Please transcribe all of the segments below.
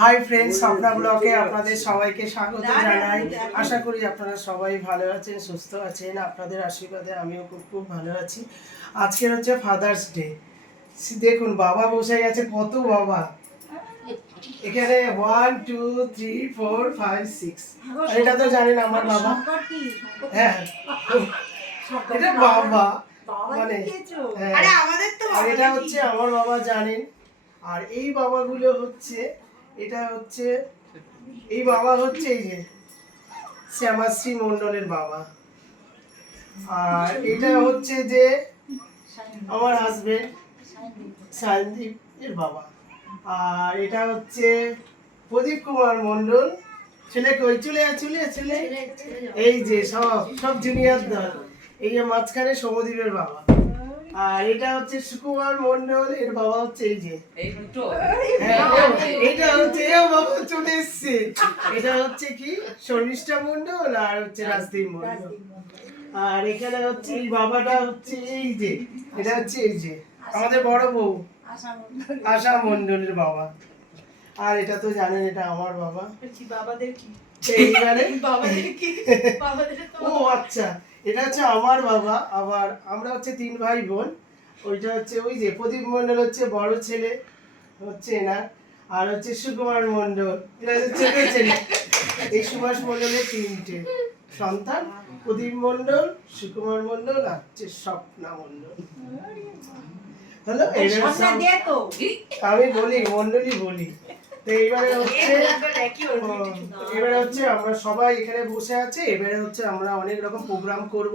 Hi friends, Swapna ব্লগে আপনাদের সবাইকে স্বাগত জানাই। আশা করি আপনারা সবাই ভালো আছেন, সুস্থ আছেন। আপনাদের আশীর্বাদে আমিও খুব খুব ভালো আছি। আজকের হচ্ছে ফাদার্স ডে। দেখুন বাবা বসে গেছে, কত বাবা এখানে 1 2 3 4 5 6। এটা তো জানেন আমার বাবা। হ্যাঁ, এটা বাবা মানে আর এটা হচ্ছে আমার বাবা, জানেন। আর এই বাবাগুলো হচ্ছে, এটা হচ্ছে এই বাবা হচ্ছে এই যে শ্যামাশ্রী মণ্ডলের বাবা। আর এটা হচ্ছে যে আমার হাজবেন্ড সায়নদীপ এর বাবা। আর এটা হচ্ছে প্রদীপ কুমার মণ্ডল, ছেলে কই চলে চলে চলে এই যে সব জুনিয়র দল। এই যে মাঝখানে সমদ্বীপের বাবা। আর এটা হচ্ছে সুকুমার মণ্ডল, এর বাবা হচ্ছে এই যে এটা হচ্ছে বাবা চলে এসছে। এটা হচ্ছে কি শর্মিষ্ঠা মণ্ডল আর হচ্ছে রাজদীপ মণ্ডল। আর এখানে হচ্ছে এই বাবাটা হচ্ছে এই যে, এটা হচ্ছে এই যে আমাদের বড় বউ আশা মণ্ডলের বাবা। আর এটা তো জানেন এটা আমার বাবা। ও আচ্ছা, এটা হচ্ছে আমার বাবা। আবার আমরা হচ্ছে 3 ভাই বোন। ওইটা হচ্ছে ওই যে প্রদীপ মণ্ডল হচ্ছে বড় ছেলে হচ্ছে না, আর হচ্ছে সুকুমার মণ্ডল এটা হচ্ছে ছোট ছেলে। এই সুভাষ মণ্ডলের 3টে সন্তান, প্রদীপ মণ্ডল, সুকুমার মণ্ডল আর হচ্ছে স্বপ্না মণ্ডল। হ্যালো, আমি বলি মণ্ডলই বলি। তো এবারে হচ্ছে আমরা সবাই এখানে বসে আছি। এবারে হচ্ছে আমরা অনেক রকম প্রোগ্রাম করব,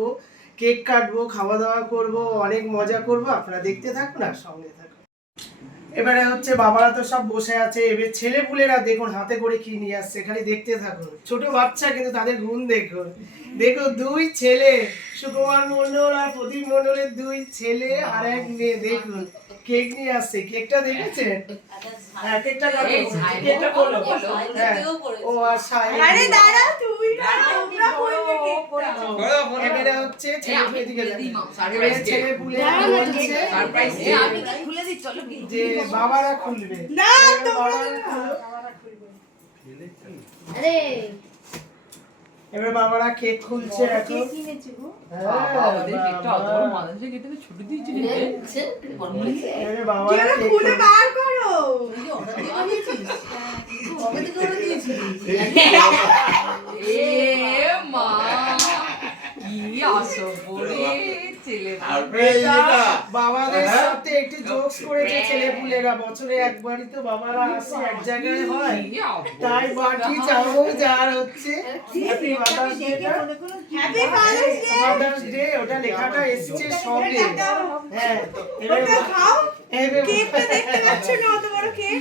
কেক কাটবো, খাওয়া দাওয়া করব, অনেক মজা করব। আপনারা দেখতে থাকুন আর সঙ্গে থাকুন। এবারে হচ্ছে বাবারা তো সব বসে আছে, এবার ছেলেপুলেরা দেখুন হাতে করে কি নিয়ে আসছে, খালি দেখতে থাকুন। ছোট বাচ্চা কিন্তু তাদের গুণ দেখুন। দেখুন 2 ছেলে, সুকুমার মণ্ডল আর প্রদীপ মণ্ডলের 2 ছেলে আর এক মেয়ে। দেখুন কেক নিয়ে আসছে। কেকটা দেখেছেন? হ্যাঁ, কেকটা কাটো, কেকটা বলো। হ্যাঁ, ও আর সাইড। আরে দাঁড়া তুই না, তোমরা বলবে কেকটা। এবারে হচ্ছে ছেলে এদিকে ছেলেপুলেরা বলছে সারপ্রাইজ দে, আমি কি খুলে দিই, চলো কি যে বাবারা খুলবে না, তোমরা বাবারা খুলবে। আরে এবারে বাবারা কেক খুলছে এখন। কেক কিনেছে গো বাবা, আমাদের কেকটা অত বড় মানুষ কেটে ছোট দিয়েছি রে। এবারে বাবারা কেক খুলে বার করো। এই যে অর্ডার দিয়েছিস, কবে থেকে অর্ডার দিয়েছিস? এ মা কি আসো বলে ছেলে বাবাদের সাথে একটু জোকস করেছে ছেলেপুলেরা। বছরে একবারই তো বাবারা আসে, এক জায়গায় হয়, তাই বাটি চামচ আর হচ্ছে happy father's day, happy father's day ওটা লেখাটা এসেছে সবে। হ্যাঁ, ওটা খাও, কেকটা দেখতে পাচ্ছ না, অত বড় কেক।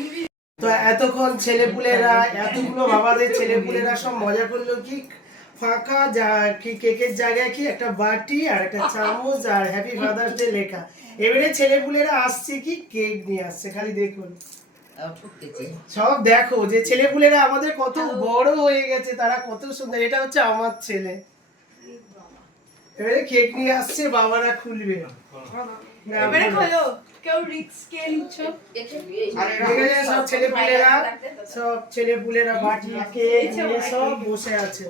তো এতক্ষণ ছেলেপুলেরা, এতগুলো বাবাদের ছেলেপুলেরা সব মজা করলো কি ফাঁকা কি কেকের জায়গায় কি একটা বাটি আর একটা চামচ আর হ্যাপি ফাদার্স ডে লেখা। এবারে ছেলেপুলেরা আসছে কি কেক নিয়ে আসছে, খালি দেখুন সব। দেখো যে ছেলেপুলেরা আমাদের কত বড় হয়ে গেছে, তারা কত সুন্দর। এটা হচ্ছে আমার ছেলে। এবারে কেক নিয়ে আসছে, বাবারা খুলবে। এবারে খোলো, কেউ রিস্ক কে নিচ্ছ? সব ছেলেপুলেরা বাটি কেক নিয়ে সব বসে আছে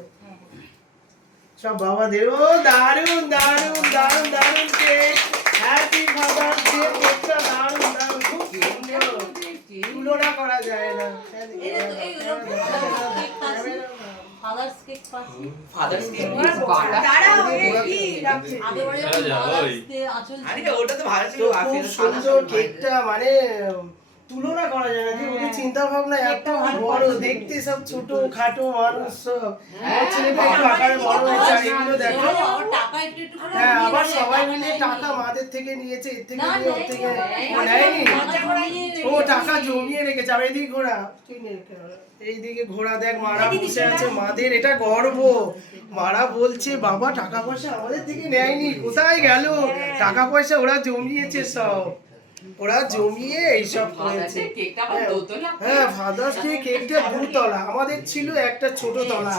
সব বাবাদের। ও দারুন দারুন দারুন দারুন কেক, হ্যাপি ফাদার্স ডে। কেকটা দারুন দারুন, খুব সুন্দর, তুলনা করা যায় না। ফাদার্স কেক পাচ্ছি, ফাদার্স কেক দাঁড়াও, এই কি রাখছে আগে বলে ফাদার্স ডে আচল। আরে ওটা তো ভালো ছিল, খুব সুন্দর কেকটা, মানে তুলনা করা যায় না। যে ওদের চিন্তা ভাবনা এত বড়, দেখতে সব ছোট খাটো মানুষ সব। ছেলেটা একটু আকারে বড় হয়েছে, এগুলো দেখো। হ্যাঁ, আবার সবাই মিলে টাকা মাদের থেকে নিয়েছে, এর থেকে নিয়ে ওর থেকে নেয়নি, ও টাকা জমিয়ে রেখেছে। আর এইদিকে ঘোড়া, এইদিকে ঘোড়া দেখ, মারা বসে আছে মাদের। এটা গর্ব। মারা বলছে বাবা টাকা পয়সা আমাদের থেকে নেয়নি, কোথায় গেল টাকা পয়সা? ওরা জমিয়েছে সব, ওরা জমিয়ে এইসব করেছে। হ্যাঁ, ফাদার্স ডে কেকটা 2 তলা, আমাদের ছিল একটা ছোট তলা।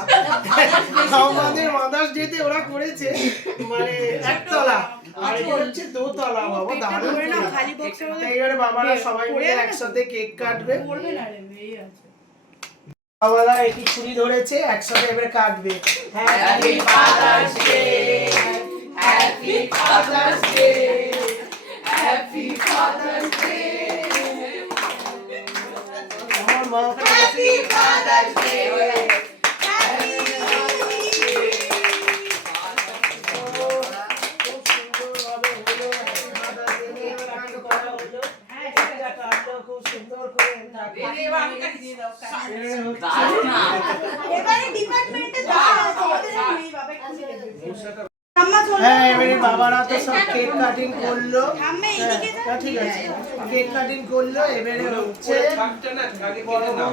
আমাদের মাদার্স ডে তে ওরা করেছে মানে 1 তলা, আর এটা হচ্ছে 2 তলা। বাবা দারুণ। এবারে বাবারা সবাই মিলে একসাথে কেক কাটবে। বাবারা একটি ছুরি ধরেছে, একসাথে এবারে কাটবে। Happy father's day, happy father's day, happy father's day. আমার মা হ্যাপি ফাদার্স ডে। খুব সুন্দর করে হ্যাঁ, এবারে বাবারা তো সব কেক কাটিং করলো। ঠিক আছে, কেক কাটিং করলো। এবারে হচ্ছে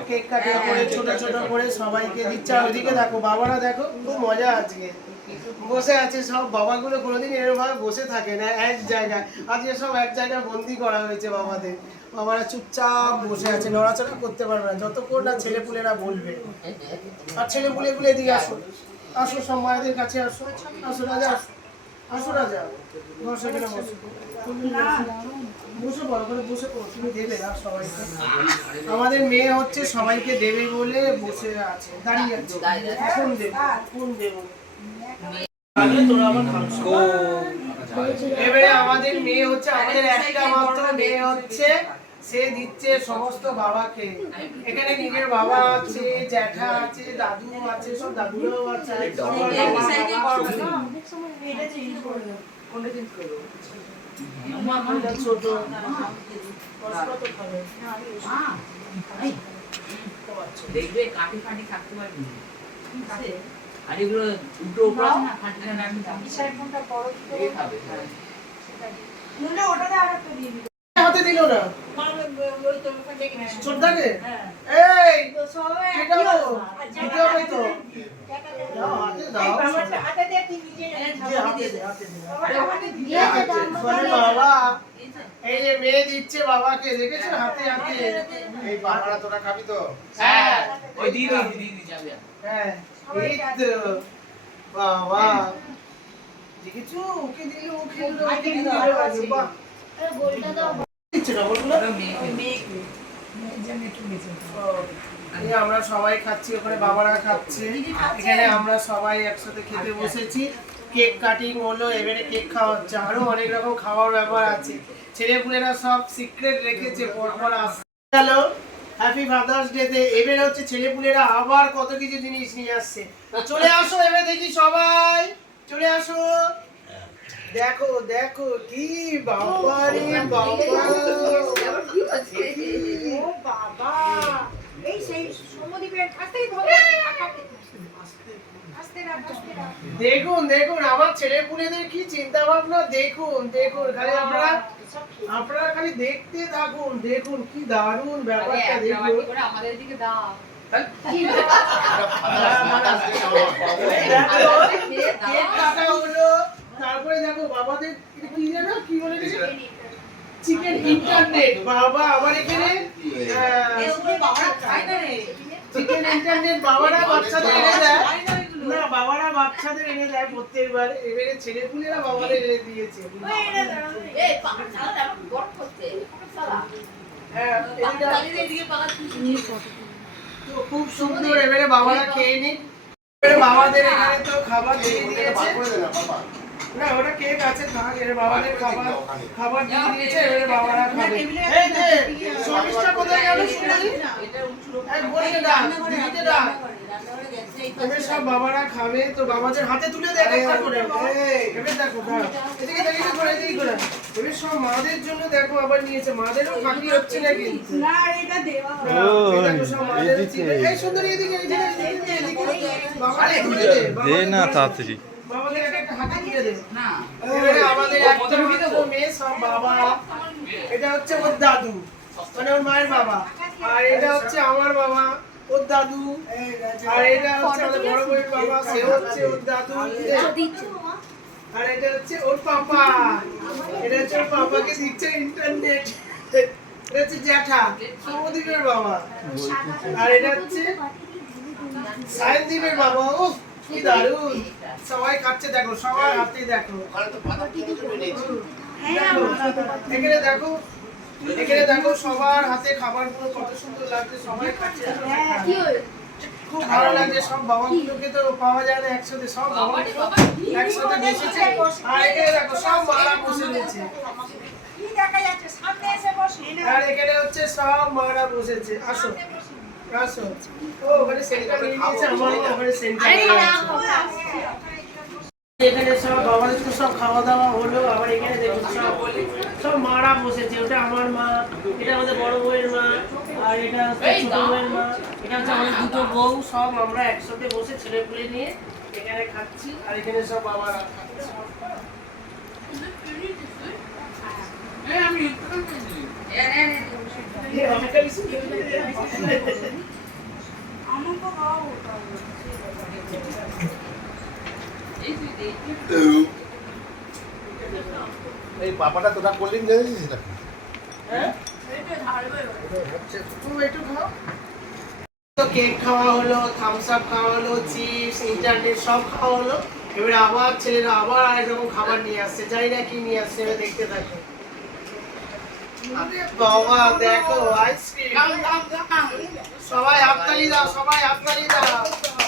কেক কাটিং করে ছোট ছোট করে সবাইকে দিচ্ছে। ওইদিকে দেখো বাবারা, দেখো খুব মজা আজকে বসে আছে। সব বাবাগুলো কোনোদিন এরকম ভাবে বসে থাকে না এক জায়গায়, আজকে সব এক জায়গায় বন্দি করা হয়েছে বাবাদের। বাবারা চুপচাপ বসে আছে, নড়াচড়া করতে পারবে না যতক্ষণ না ছেলেপুলেরা বলবে। আর ছেলেপুলেগুলো এদিকে আসো, আসো সব মায়েদের কাছে আসো। আসো রাজা, আসো, আসো রাজা, বসো এখানে, বসো, বসে পড়ো করে, বসে পড়ো। তুমি দেবে না সবাইকে? আমাদের মেয়ে হচ্ছে সবাইকে দেবে বলে বসে আছে, দাঁড়িয়ে আছে। এখন দেবো, কোন দেবো? এবারে আমাদের মেয়ে হচ্ছে, আমাদের একটা মাত্র মেয়ে হচ্ছে, সে দিচ্ছে সমস্ত বাবাকে। এখানে নিজের বাবা আছে, জ্যাঠা আছে, দাদু আছে, সব দাদুরাও আছে। ছোট দেখবে কাটি ফাটি থাকতে পারবি আর এগুলো উল্টো উপর না ফাটলে না আমি বিশাল ফোনটা বড় দিয়ে খাবে না ওটাতে আরেকটা দিয়ে দিই হাতে দিল না ওই তো ওখানে দেখে না ছোটদাকে। এই তো সবাই এটা তো দিতে হবে তো, দাও হাতে দাও, বাবাটা হাতে দিয়ে তুই নিজে হাতে দে, হাতে দে। হাতে দিয়ে বলে বাবা, এই যে মেয়ে দিচ্ছে বাবাকে, দেখেছো হাতে হাতে। এই বাবারা তোরা খাবি তো? হ্যাঁ ওই দিদি যাবে হ্যাঁ, এই তো বাবা, দেখেছো ওকে দিল, ওকে দিল, ওকে দিল। বাহ, গোলটা দাও। দিচ্ছে না বলগুলো। এই আমরা সবাই খাচ্ছি, ওখানে বাবারা খাচ্ছে, এখানে আমরা সবাই একসাথে খেতে বসেছি। কেক কাটিং হলো, এবারে কেক খাওয়া হচ্ছে। আরো অনেক রকম খাওয়ার ব্যাপার আছে, ছেলেপুলেরা সব সিক্রেট রেখেছে, পরপর আসছে। হ্যালো, হ্যাপি ফাদার্স ডে তে এবারে হচ্ছে ছেলেপুলেরা আবার কত কিছু জিনিস নিয়ে আসছে। চলে আসো এবারে দেখি সবাই, চলে আসো। দেখো দেখো কি বাবা রে বাবা, ও বাবা এই সেই সমদ্বীপের কাছ থেকে দেখুন দেখুন আমার ছেলেপুলেদের কি চিন্তা ভাবনা, দেখুন দেখুন, খালি আপনারা খালি দেখতে থাকুন, দেখুন কি দারুণ ব্যাপারটা, দেখুন। আমাদের দিকে দাও। কেক কাটা হলো, তারপরে দেখো বাবাদের কি যেন কি বলে চিকেন ইন্টারনেট। বাবা আমার এখানে চিকেন ইন্টারনেট বাবারা বাচ্চাদের এনে দেয় না, বাবারা বাচ্চাদের এনে দেয় প্রত্যেকবার। এবারে ছেলেপুলেরা বাবাদের এনে দিয়েছে। হ্যাঁ, তো খুব সুন্দর। এবারে বাবারা খেয়ে নিন। এবারে বাবাদের এখানে তো খাবার দিয়ে দিয়েছে। না ওটা কেক আছে, থাক। এবারে বাবাদের খাবার দিয়ে দিয়েছে, এবারে বাবারা খাবে। এই যে সর্ভিসটা কোথায় গেল শুনি? এই বলতে দাও, দিদিতে দাও। এবারে সব বাবারা খাবে, তো বাবাদের হাতে তুলে দেয় একটা করে। এবারে দেখো, দাও এদিকে দেখি করে, এদিকে করে। এবারে সব মাদের জন্য দেখো আবার নিয়েছে, মাদেরও ফাঁকি হচ্ছে না কিন্তু। না এটা দেওয়া হবে দেখো সব মাদের চিকেন। এই সুন্দরী এদিকে, এদিকে বাবারে তুলে দে, দে না তাড়াতাড়ি। বাবাদের একটা হাতে তুলে দে। না এবারে আমাদের একটা মাত্র মেয়ে, সব বাবা। এটা হচ্ছে ওর দাদু, মানে ওর মায়ের বাবা। আর এটা হচ্ছে আমার বাবা, ওর দাদু। আর এটা হচ্ছে আমাদের বড় বউয়ের বাবা, সে হচ্ছে ওর দাদু। আর এটা হচ্ছে ওর পাপা, এটা হচ্ছে ওর পাপাকে দিচ্ছে ইন্টারনেট। এটা হচ্ছে জ্যাঠা, সমদ্বীপের বাবা। আর এটা হচ্ছে সায়নদীপের বাবা। ও কি দারুণ, সবাই খাচ্ছে দেখো, সবার হাতে দেখো। এখানে দেখো, এখানে দেখো সবার হাতে খাবারগুলো কত সুন্দর লাগছে, সবাই খাচ্ছে। খুব ভালো লাগছে, সব বাবাগুলোকে তো পাওয়া যায় না একসাথে, সব বাবাগুলো একসাথে বসেছে। আর এখানে দেখো সব মারা বসে রয়েছে, আর এখানে হচ্ছে সব মারা বসেছে। আসো আসো, ও ওখানে সেন্টার নিয়ে নিয়েছে, আমার ওখানে সেন্টার এখানে সব বাবাদের তো সব খাওয়া দাওয়া হলো। আবার এখানে দেখুন সব মারা বসেছে, ওটা আমার মা, এটা আমাদের বড় বউয়ের মা, আর এটা হচ্ছে ছোট বউয়ের মা, এটা হচ্ছে আমাদের দুটো বউ, সব আমরা একসাথে বসে ছেলেপুলে নিয়ে এখানে খাচ্ছি। আর এখানে সব বাবারা খাচ্ছে। এই পাপাটা তোরা কোল্ড ড্রিঙ্ক দিয়েছিস এটা? হ্যাঁ একটু খাও। তো কেক খাওয়া হলো, থামস আপ খাওয়া হলো, চিপস, ইন্টারনেট সব খাওয়া হলো। এবারে আবার ছেলেরা আবার আরেক রকম খাবার নিয়ে আসছে, জানি না কি নিয়ে আসছে, এবার দেখতে থাকো। আরে বাবা দেখো আইসক্রিম, সবাই হাততালি দাও, সবাই হাততালি দাও।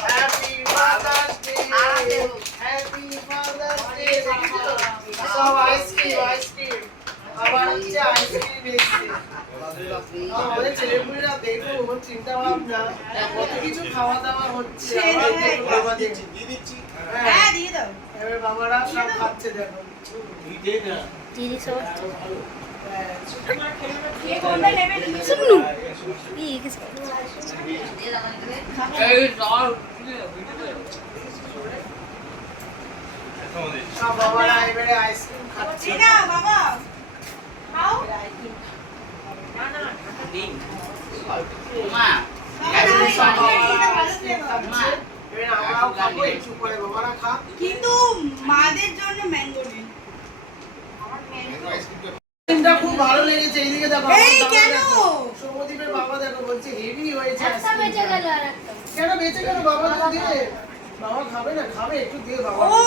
Happy father's day, happy father's day. সব আইসক্রিম আইসক্রিম, আবার হচ্ছে আইসক্রিম এসছে। আমাদের ছেলেপুলেরা দেখো ওর চিন্তা ভাবনা, কত কিছু খাওয়া দাওয়া হচ্ছে। হ্যাঁ দিয়ে দাও। এবার বাবারা সব খাচ্ছে দেখো। সব বাবারা এবারে আইসক্রিম খাচ্ছে। না বাবা খাও মা, আমরাও খাবো একটু পরে, বাবারা খা। কিন্তু মাদের জন্য ম্যাঙ্গো নেই। আইসক্রিমটা খুব ভালো লেগেছে। এইদিকে দেখো, এই কেন সৌমদীপের বাবা দেখো বলছে হেভি হয়েছে একটা আইসক্রিম। বেঁচে গেল আর একটা। কেন বেঁচে গেল? বাবা তো দিয়ে, বাবা খাবে না? খাবে একটু দিয়ে বাবা। Oh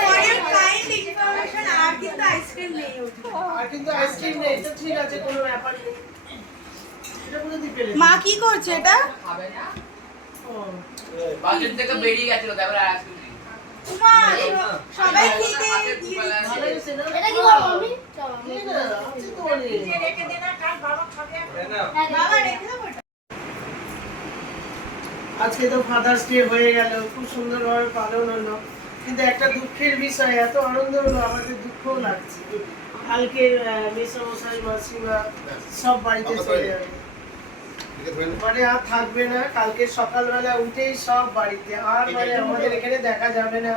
for your kind information, আর কিন্তু আইসক্রিম নেই ওটা। আর কিন্তু আইসক্রিম নেই, তো ঠিক আছে, কোনো ব্যাপার নেই। এটা বলে দি পেলে মা কি করছে এটা? খাবে না, ও বাজার থেকে বেরিয়ে গেছিল, তারপরে আইসক্রিম নেই। মা সবাই খেতে দিয়ে ভালো হয়েছে না? এটা কি করবো আমি? চলো আমি এই না, আছে তো অনেক। রেখে দে না, কাল বাবা খাবে। হ্যাঁ, বাবা রেখে দাও ওটা। আজকে তো ফাদার্স ডে হয়ে গেল, খুব সুন্দরভাবে পালন হলো, কিন্তু একটা দুঃখের বিষয়, এত আনন্দ হলো আমাদের দুঃখও লাগছে। কালকে মেসোমশাই মাসিমা সব বাড়িতে চলে যাবে, মানে আর থাকবে না। কালকে সকালবেলা উঠেই সব বাড়িতে, আর মানে আমাদের এখানে দেখা যাবে না।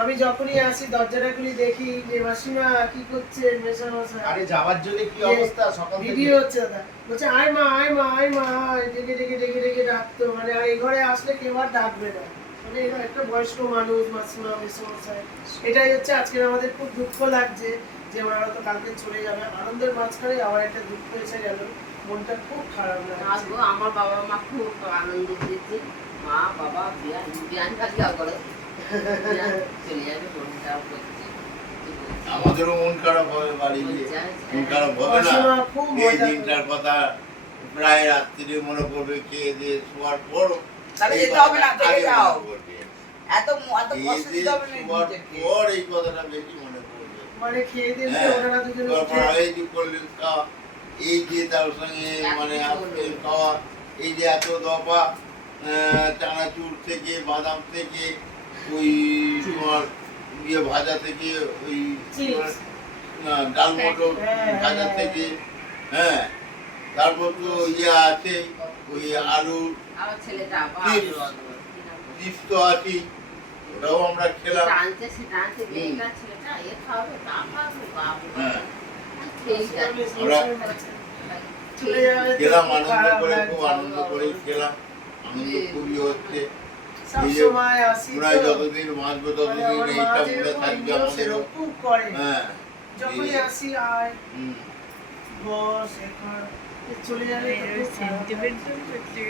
আমি যখনই আসি দরজাটা খুলি দেখি যে মাসিমা কি করছে, মেসোমশাই আরে যাওয়ার জন্য কি অবস্থা সকাল থেকে? ভিডিও হচ্ছে দাদা, বলছে আয় মা আয় মা আয় মা, ডেকে ডেকে ডেকে ডেকে ডাকতো, মানে আর এই ঘরে আসলে কেউ আর ডাকবে না, মানে এরা একটা বয়স্ক মানুষ মাসিমা মেসোমশাই। এটাই হচ্ছে আজকে আমাদের খুব দুঃখ লাগছে যে ওনারা তো কালকে চলে যাবে। আনন্দের মাঝখানে আবার একটা দুঃখ এসে গেল, মনটা খুব খারাপ লাগছে। আসবো, আমার বাবা মা খুব আনন্দ দিচ্ছে, মা বাবা বিয়ান থাকলে করে চলে যাবে, মনটাও করছে। আমাদেরও মন খারাপ হবে, বাড়ি গিয়ে মন খারাপ হবে না? মাসিমা খুব এই মজা দিনটার কথা প্রায় রাত্রিরে মনে করবে, খেয়ে দিয়ে শোয়ার পর তাহলে যেতে হবে না, থেকে যাও। এত এত এই কষ্ট যে দিতে হবে না শোয়ার নিজেকে। পর এই কথাটা বেশি মনে পড়বে। মানে খেয়ে দিয়ে হ্যাঁ, ওনারা দুজনে তারপর উঠে এই যে করলেন খাওয়া, এই যে তার সঙ্গে মানে আজকের খাওয়া, এই যে এত দফা চানাচুর থেকে, বাদাম থেকে, ওই তোমার ইয়ে ভাজা থেকে, ওই তোমার, ডাল মটর ভাজা থেকে, হ্যাঁ, তারপর তো ইয়ে আছে ওই আলুর আমার ছেলেটা আবার চিপস তো আছেই, ওটাও আমরা খেলাম। টানছে, সে টানছে, বেকার ছেলেটা এ খাবে তা খাবে, বাবা হ্যাঁ, ঠিক আছে। চলে যাবে, খেলাম খুব আনন্দ খারাপ করে, লাগছে। খুব আনন্দ করে খেলাম, আনন্দ খুবই হচ্ছে। সবসময় আসি প্রায় তো, যতদিন বাঁচবো মানে ততদিন আমার মা এইটা মনে যেরকম থাকবে ইমোশন আমাদেরও। খুব করে, হ্যাঁ, যখনই আসি আয় হুম। বস এখন চলে যাবে তো খুব খারাপ লাগে।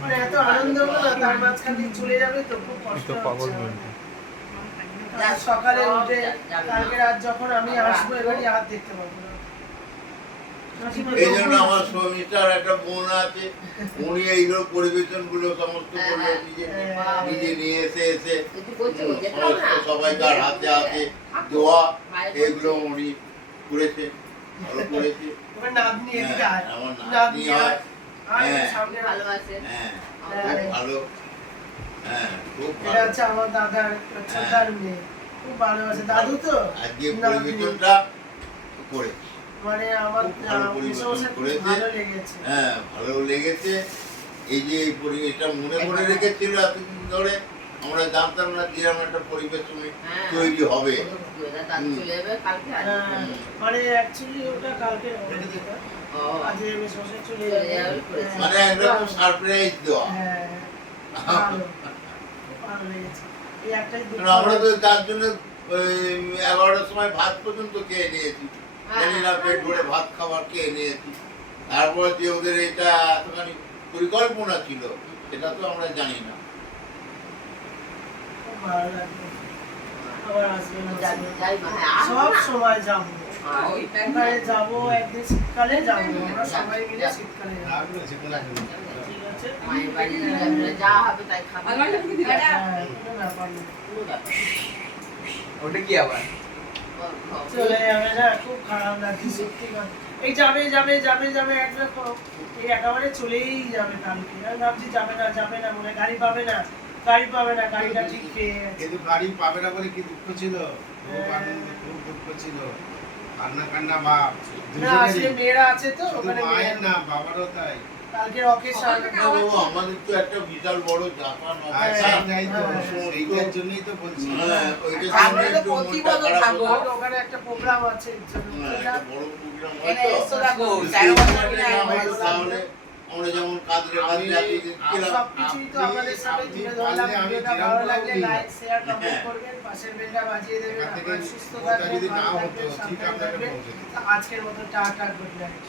মানে এত আনন্দ হলো না, তার মাঝখানে চলে যাবে তো খুব কষ্ট হচ্ছে আমার। আর সকালে উঠে কালকে রাত যখন আমি আসবো এবারই আর দেখতে পাবো না। এই জন্য আমার স্বামীটার একটা বোন আছে, উনি এইগুলো পরিবেশন গুলো সমস্ত করলো নিজে নিয়ে এসে কিছু করছে ও, যেতে হবে সমস্ত না। সবাইকার হাতে হাতে দোয়া এগুলো উনি করেছে, ভালো করেছে। এবার নাতনি এদিকে হ্যাঁ, আয়। আমার নাতনি নাতনি হয়। আয়। আয়, হ্যাঁ। সামনে আয়। ভালোবাসে। হ্যাঁ, হ্যাঁ। খুব ভালো। হ্যাঁ, খুব এটা ভালো। হচ্ছে আমার দাদার ছোটার মেয়ে, খুব ভালোবাসে দাদু তো আজকে নাতনি। পরিবেশনটা করেছে। মানে আমার ভালো পরিবেশন মেসোমশাই খুব করেছে। ভালো লেগেছে। হ্যাঁ, ভালো লেগেছে। এই যে এই পরিবেশটা মনে করে রেখেছিল এতদিন ধরে, আমরা জানতাম না যে এরকম একটা পরিবেশ হ্যাঁ। তৈরি হবে। দাদু চলে যাবে কালকে আর হ্যাঁ, মানে অ্যাকচুয়ালি ওটা কালকে হবে যেটা। ও, আজকে মেসোমশাই চলে চলে যাবে। যাবে, করেছে। মানে একরকম সারপ্রাইজ দেওয়া। হ্যাঁ, ভালো। খুব ভালো লেগেছে। এই একটাই দুঃখ কারণ আমরা তো তার জন্য 11টার সময় ভাত পর্যন্ত খেয়ে নিয়েছি, জানি না পেট ভরে ভাত খাবার খেয়ে নিয়েছি। তারপর যে ওদের এটা এতখানি পরিকল্পনা ছিল এটা তো আমরা জানি না। খুব ভালো লাগলো। আবার আসবে না, আসবে না। যাই মা, হ্যাঁ, আসবো সব না। সময় যাবো, হ্যাঁ, ওখানে যাবো, একদিন শীতকালে যাবো, আমরা সবাই মিলে শীতকালে যাবো। ঠিক আছে? মায়ের বাড়ি যাবে, যা হবে তাই খাবো। হ্যাঁ, কোনো ব্যাপার নেই। কোনো ব্যাপার না। ওটা কি আবার? চলে যাবে না, খুব খারাপ লাগছে সত্যি কথা। এই যাবে যাবে যাবে যাবে একরকম, এই একেবারে চলেই যাবে কালকে। আমি ভাবছি যাবে না বলে, গাড়ি পাবে না, গাড়িটা ঠিক পেয়ে গেছে। কিন্তু গাড়ি পাবে না বলে কি দুঃখ ছিল, খুব আনন্দ, খুব দুঃখ ছিল, কান্না ভাব না, আসলে মেয়েরা আছে তো শুধু ওখানে মায়ের মেয়েরা- না বাবারও তাই। কালকে অকেশন। ও, আমাদের তো একটা বিশাল বড় জাপান আর হ্যাঁ, সেইটাই তো, হ্যাঁ। সেইটার জন্যই তো বলছি। হ্যাঁ, ওইটার আমরা জন্য তো একটু প্রতি মনটা বছর খারাপ থাকবো। হতো। ওখানে একটা প্রোগ্রাম আছে হ্যাঁ, একটা বড় প্রোগ্রাম হয় এনে তো। এসো দেখো, সেই 13 বছর সময়টা কিনা না একবার হতো তাহলে আমরা যেমন কাঁদরে কাঁদরে এতদিন ছিলাম। সবকিছুই তো আপনাদের সামনে তুলে ধরলাম। ভিডিওটা ভালো লাগলে লাইক শেয়ার কমেন্ট করবেন, পাশের বেলটা বাজিয়ে দেবেন। এখান থেকে আপনারা সুস্থ ওটা থাকবেন, যদি না ভালো হতো, থাকবেন, ঠিক সাবধানে আপনাকে থাকবেন। পৌঁছে দিত। তো আজকের মতো টাটা, গুড নাইট।